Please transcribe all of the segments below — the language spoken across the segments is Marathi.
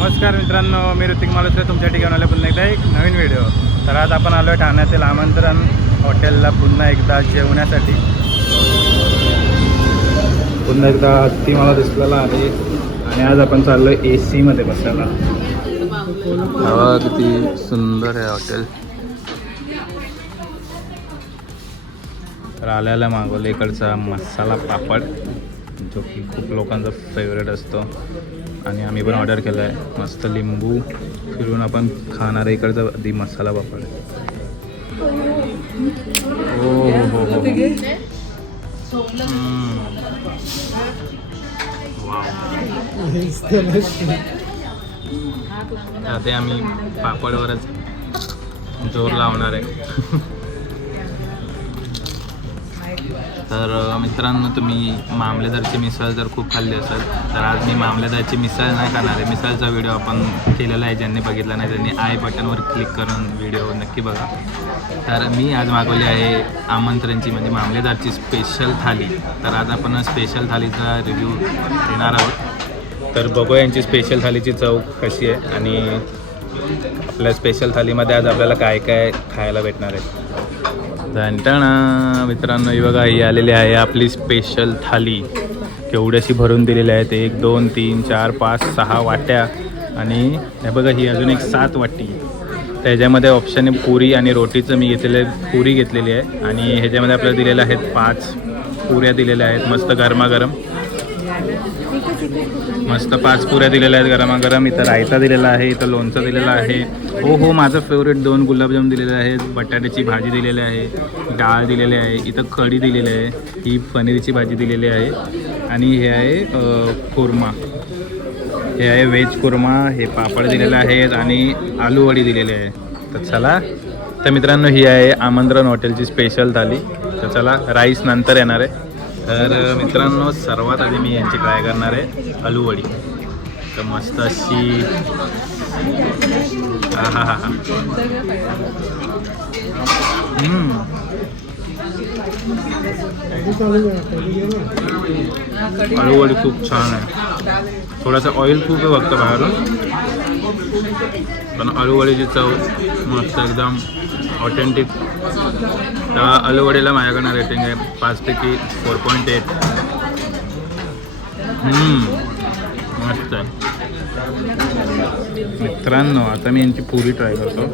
नमस्कार मित्रांनो, मी ऋतिक मालुसरे तुमच्या ठिकाणी आले पुन्हा एकदा एक नवीन व्हिडिओ. तर आज आपण आलो आहे ठाण्यातील आमंत्रण हॉटेलला पुन्हा एकदा जेवण्यासाठी. पुन्हा एकदा ती मला दिसलेला आहे आणि आज आपण चाललो आहे AC मध्ये बसायला. हवा किती सुंदर आहे हॉटेल. तर आल्याला मागवले इकडचा मसाला पापड जो की खूप लोकांचा फेवरेट असतो आणि आम्ही पण ऑर्डर केला आहे. मस्त लिंबू फिरून आपण खाणार आहे इकडचा आधी मसाला पापड. हो हो हो आता आम्ही पापडवरच जोर लावणार आहे. तर मित्रांनो, तुम्ही मामलेदारची मिसळ जर खूप खाल्ली असेल तर आज मी मामलेदारची मिसळ नाही खाणार आहे. मिसळचा व्हिडिओ आपण केलेला आहे. ज्यांनी बघितला नाही त्यांनी आय बटनवर क्लिक करून व्हिडिओ नक्की बघा. तर मी आज मागवली आहे आमंत्रणची म्हणजे मामलेदारची स्पेशल थाली. तर आज आपण स्पेशल थालीचा रिव्ह्यू देणार आहोत. तर बघूया यांची स्पेशल थालीची चव कशी आहे आणि आपल्या स्पेशल थालीमध्ये आज आपल्याला काय काय खायला भेटणार आहे. धनटणा मित्रांनो, ही बघा, ही आलेली आहे आपली स्पेशल थाली. केवढ्याशी भरून दिलेली आहेत. 1 2 3 4 5 6 वाट्या आणि हे बघा ही अजून एक 7 वाटी. त्याच्यामध्ये ऑप्शन आहे पुरी आणि रोटीचं. मी घेतलेले पुरी घेतलेली आहे आणि ह्याच्यामध्ये आपल्याला दिलेल्या आहेत 5 पुऱ्या दिलेल्या आहेत. मस्त गरमागरम मस्त 5 पुऱ्या दिलेल्या आहेत गरमागरम. इथं रायता दिलेला आहे, इथं लोणचं दिलेलं आहे. हो हो, माझं फेवरेट 2 गुलाबजाम दिलेले आहेत. बटाट्याची भाजी दिलेली आहे, डाळ दिलेली आहे, इथं कढी दिलेली आहे, ही पनीरची भाजी दिलेली आहे आणि हे आहे कुर्मा. हे आहे व्हेज कुर्मा. हे पापड दिलेले आहेत आणि आलू वडी दिलेली आहे. तर चला, तर मित्रांनो, ही आहे आमंत्रण हॉटेलची स्पेशल थाली. तर चला, राईस नंतर येणार आहे. तर मित्रांनो, सर्वात आधी मी यांची ट्राय करणार आहे आलू वडी. तर मस्त अशी हा हा हा आलू वडी खूप छान आहे. थोडासा ऑइल खूप आहे फक्त बाहेरून, पण आलू वडीची चव मस्त एकदम ऑथेंटिक. त्या आलू वडीला माझ्याकडनं रेटिंग आहे 5 पैकी 4.8. मस्त आहे मित्रांनो. आता मी यांची पुरी ट्राय करतो.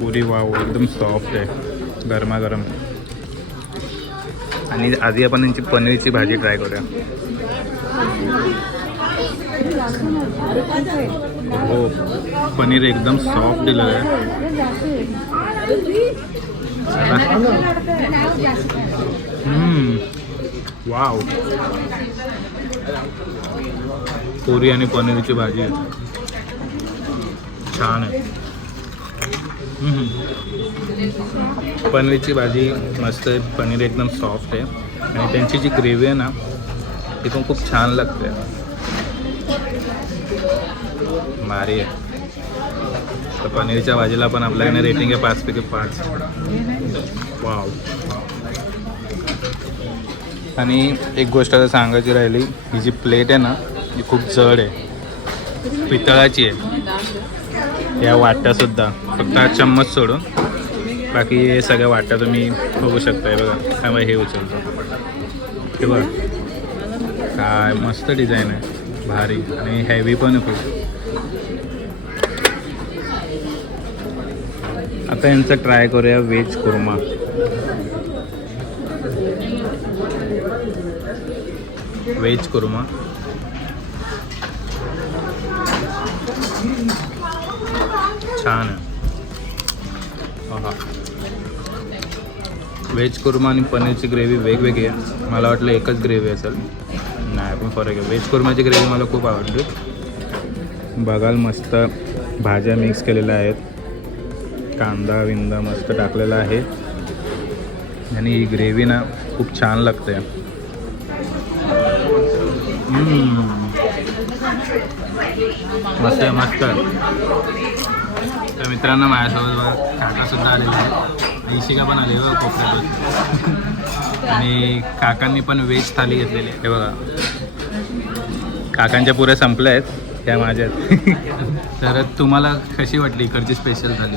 पुरी वाव, एकदम सॉफ्ट आहे, गरमागरम. आणि आधी आपण यांची पनीरची भाजी ट्राय करूया. हो, पनीर एकदम सॉफ्ट दिलेलं आहे. वाव, पुरी आणि पनीरची भाजी छान आहे. पनीरची भाजी मस्त आहे, पनीर एकदम सॉफ्ट आहे आणि त्यांची जी ग्रेव्ही आहे ना ती पण खूप छान लागते, भारी आहे. तर पनीरच्या भाजीला पण आपल्याकडे रेटिंग आहे 5 पैकी 5. वाव. आणि एक गोष्ट आता सांगायची राहिली, ही जी प्लेट आहे ना ही खूप जड आहे, पितळाची आहे. या वाट्यासुद्धा फक्त हा चम्मच सोडून बाकी हे सगळ्या वाट्या तुम्ही बघू शकताय. बघा काय हे उचलतो ते बघा, काय मस्त डिझाईन आहे, भारी आणि हेवी पण आहे खूप. आता यांचं ट्राय करूया व्हेज कुर्मा. व्हेज कुर्मा छान आहे. हा, व्हेज कुर्मा आणि पनीरची ग्रेव्ही वेगवेगळी आहे. मला वाटलं एकच ग्रेव्ही असेल, नाही पण फरक आहे. व्हेज कुर्माची ग्रेव्ही मला खूप आवडली. बघाल मस्त भाज्या मिक्स केलेल्या आहेत, कांदा विंदा मस्त टाकलेला आहे आणि ही ग्रेव्ही ना खूप छान लागते. मस्त आहे, मस्त. तर मित्रांनो, माझ्यासोबत काकासुद्धा आलेले आहे, ईशिका पण आली बघा कोपऱ्यातून. आणि काकांनी पण व्हेज थाली घेतलेली आहे. हे बघा, काकांच्या पुऱ्या संपल्या आहेत ह्या माझ्या तर तुम्हाला कशी वाटली इकडची स्पेशल थाली?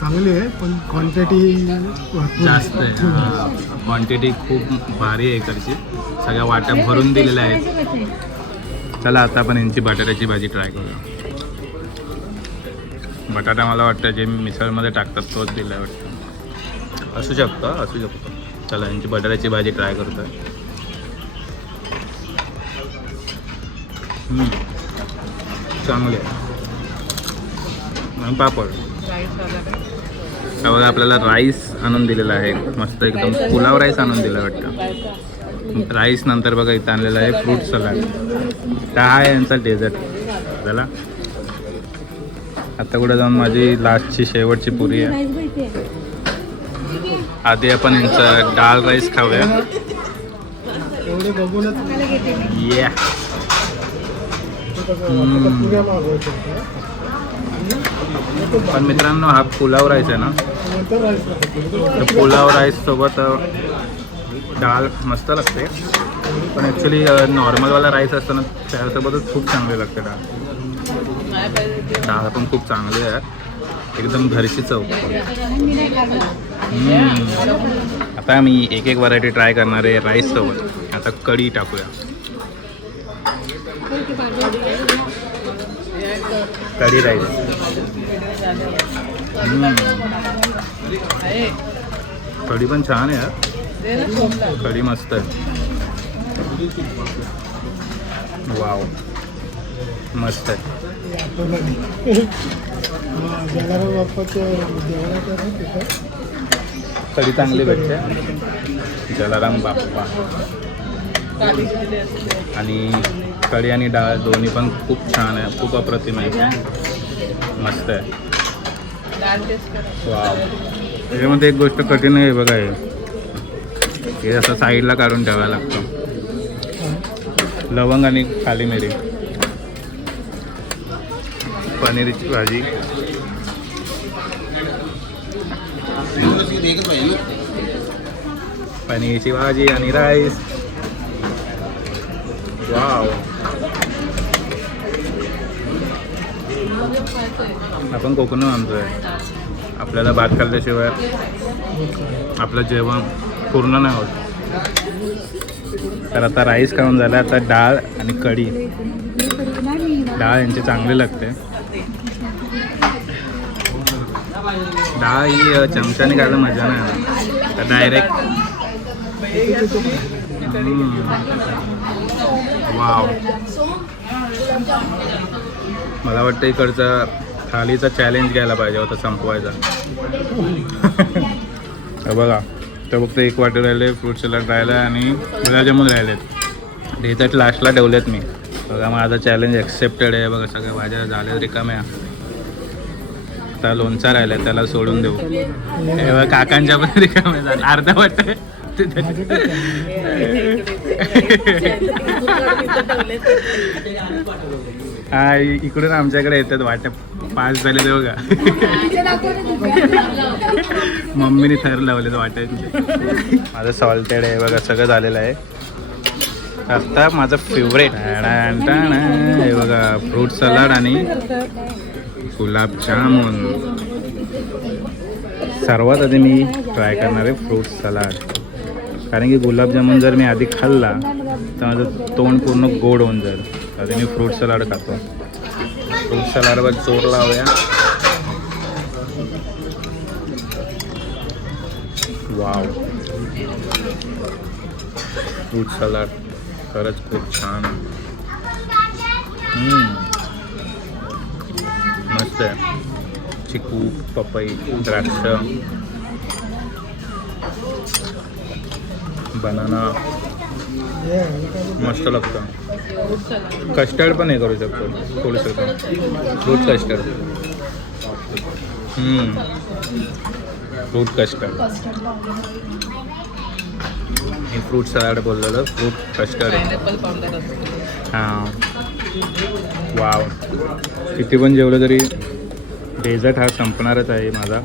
चांगली आहे पण क्वांटिटी जास्त आहे. क्वांटिटी खूप भारी आहे इकडची. सगळ्या वाट्या भरून दिलेल्या आहेत. चला आता आपण यांची बटाट्याची भाजी ट्राय करूया. बटाटा मला वाटतं जे मिसळमध्ये टाकतात तोच दिला आहे वाटतं. असू शकतो. चला यांची बटाट्याची भाजी ट्राय करतोय. चांगले आहे. पापड त्यामुळे आपल्याला राईस आणून दिलेला आहे. मस्त एकदम पुलाव राईस आणून दिला वाटतं. राईस नंतर बघा इथं आणलेलं आहे फ्रूट सलाड. तर हा आहे यांचा डेझर्ट. झाला आता कुठं जाऊन माझी लास्टची शेवटची पुरी आहे. आधी आपण यांचा डाळ राईस खाऊया. या पण मित्रांनो हा पुलाव राईस आहे ना, तर पुलाव राईस सोबत डाळ मस्त लागते. पण ॲक्च्युली नॉर्मलवाला राईस असतो ना त्यासोबतच खूप चांगले लागते. डाळ पण खूप चांगली आहे. एकदम घरची चव. आता मी एक व्हरायटी ट्राय करणार आहे राईस सोबत. आता कढी टाकूया. कढी राईस. कढी पण छान आहे यार. कढी मस्त आहे. वाव मस्त आहे. कढी चांगली भेटते. जलाराम बाप्पा. आणि कढी आणि डाळ दोन्ही पण खूप छान आहे. खूप अप्रतिम आहे. मस्त आहे. वाव. त्याच्यामध्ये एक गोष्ट कठीण आहे बघा. हे असं साईडला काढून ठेवायला लागतं. लवंग आणि काली मिरी. पनीरची भाजी. पनीरची भाजी आणि राईस. वाव. आपण कोकण आणतोय. आपल्याला भात खाल्ल्याशिवाय आपलं जेवण पूर्ण नाही होत. तर आता राईस खाऊन झाला. आता डाळ आणि कढी. डाळ यांची चांगली लागते. डाळ ही चमच्याने खायला मजा नाही. तर डायरेक्ट. वाव. मला वाटतं इकडचा थालीचा चॅलेंज घ्यायला पाहिजे होता संपवायचा. बघा तर फक्त एक वाटी राहिले. फ्रूट सलाड राहिला आणि गुलाबजामुन राहिलेत. डेझर्ट लास्टला ठेवलेत मी. बघा माझा चॅलेंज ॲक्सेप्टेड आहे. बघा सगळ्या भाज्या झाल्या रिकाम्या. आता लोणचा राहिला त्याला सोडून देऊ. हे बघा काकांच्या पण रिकाम्या झाल्या. अर्धा वाटतं हा इकडून आमच्याकडे येतात वाट्या. 5 झाले ते बघा. मम्मीने थर लावले वाट्याचे. माझं सॉल्टेड आहे बघा. सगळं झालेलं आहे. आता माझं फेवरेट हे बघा फ्रूट सलाड आणि गुलाबजामुन. सर्वात आधी मी ट्राय करणार आहे फ्रूट सलाड. कारण की गुलाबजामुन जर मी आधी खाल्ला तर माझं तोंड पूर्ण गोड होऊन जाईल. आधी मी फ्रूट सलाड खातो. फ्रूट सलाडवर जोर लावूया. वाव. फ्रूट सलाड खरंच खूप छान. मस्त आहे. चिकू, पपई, द्राक्ष, बनाना. मस्त लागतं. कस्टर्ड पण हे करू शकतो थोडंसं. Fruit custard. Fruit custard. हे फ्रूट सलाड बोललेलं फ्रूट कस्टर्ड. हां. वाव. किती पण जेवलं तरी डेझर्ट हा संपणारच आहे माझा.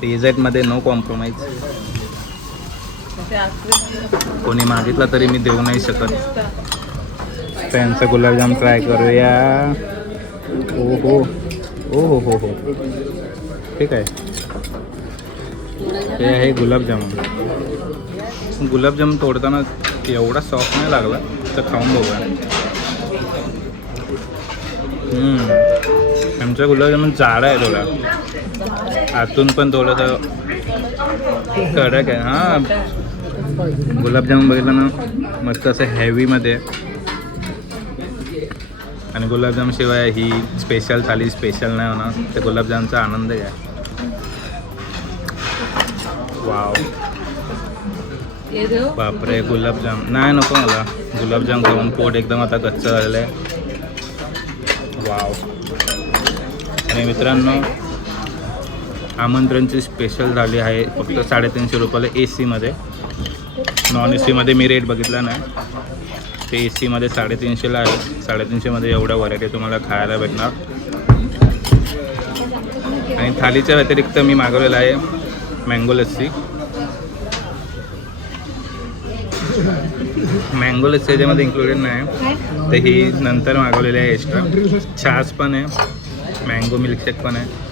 डेझर्टमध्ये नो कॉम्प्रोमाइज. कोणी मागितला तरी मी देऊ नाही शकत. मस्त यांचा गुलाबजाम ट्राय करूया. ओ हो ओ हो हो हो ठीक आहे. हे आहे गुलाबजामुन. गुलाबजाम तोडताना एवढा सॉफ्ट नाही लागला तर खाऊन बघूया. आमचा गुलाबजामुन जाडा आहे थोडा, आतून पण थोडंसं कडक आहे. हां गुलाबजामुन बघितलं ना मस्त असं हेवीमध्ये, आणि गुलाबजाम शिवाय ही स्पेशल थाली स्पेशल नाही होणार. तर गुलाबजामचा आनंद घ्या. वाव बापरे गुलाबजाम नाही नको मला. गुलाबजाम खाऊन पोट एकदम आता गच्च झालेलं आहे. वाव. आणि मित्रांनो आमंत्रणची स्पेशल थाली आहे फक्त 350 रुपयाला AC नॉन AC मी रेट बघितला नाही. ते AC 350ला आहे. 350 एवढ्या व्हरायटी तुम्हाला खायला भेटणार. आणि थालीच्या व्यतिरिक्त मी मागवलेलं आहे मँगो लस्सी. मँगो लस्सी याच्यामध्ये इन्क्लुडेड नाही, तर ही नंतर मागवलेली आहे एक्स्ट्रा. छास पण आहे, मँगो मिल्कशेक पण आहे.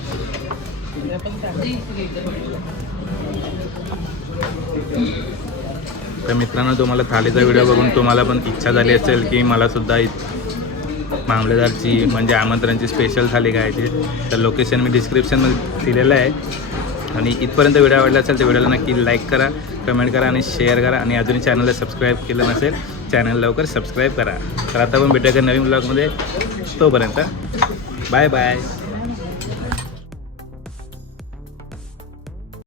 तर मित्रांनो तुम्हाला थालीचा व्हिडिओ बघून तुम्हाला पण इच्छा झाली असेल की मलासुद्धा मामलेदारची म्हणजे आमंत्रणची स्पेशल थाली खायची, तर लोकेशन मी डिस्क्रिप्शनमध्ये दिलेलं आहे. आणि इथपर्यंत व्हिडिओ आवडला असेल तर व्हिडिओला नक्की लाईक करा, कमेंट करा आणि शेअर करा. आणि अजूनही चॅनलला सबस्क्राईब केलं नसेल चॅनल लवकर सबस्क्राईब करा. तर आता पण भेटूया नवीन ब्लॉगमध्ये. तोपर्यंत बाय बाय.